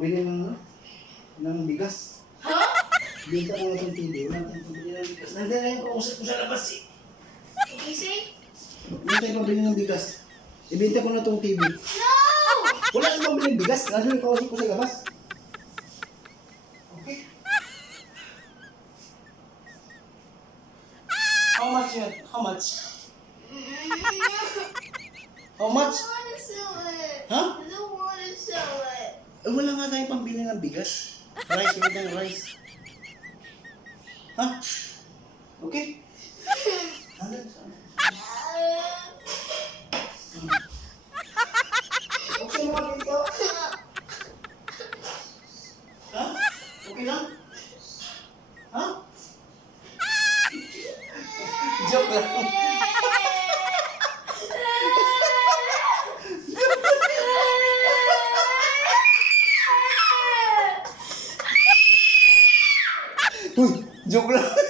pambili ng bigas. Ha? Benta ko na itong TV. Wala tayong pambili ng bigas. Nandiyan na yung kausap ko sa labas eh. Easy? Wala tayong pambili ng bigas. Ibenta ko na itong TV. No! Wala tayong pambili ng bigas. Nandiyan yung kausap ko sa labas. Okay. How much yun? How much? How much? I don't want to sell it. Huh? I don't want to sell it. Eh, wala nga tayong pambili ng bigas. Rice, hindi ng rice. Ha? Okay? Ano? Okay mo dito? Ha? Okay lang? Ha? Joke lang. Uy, joke lang.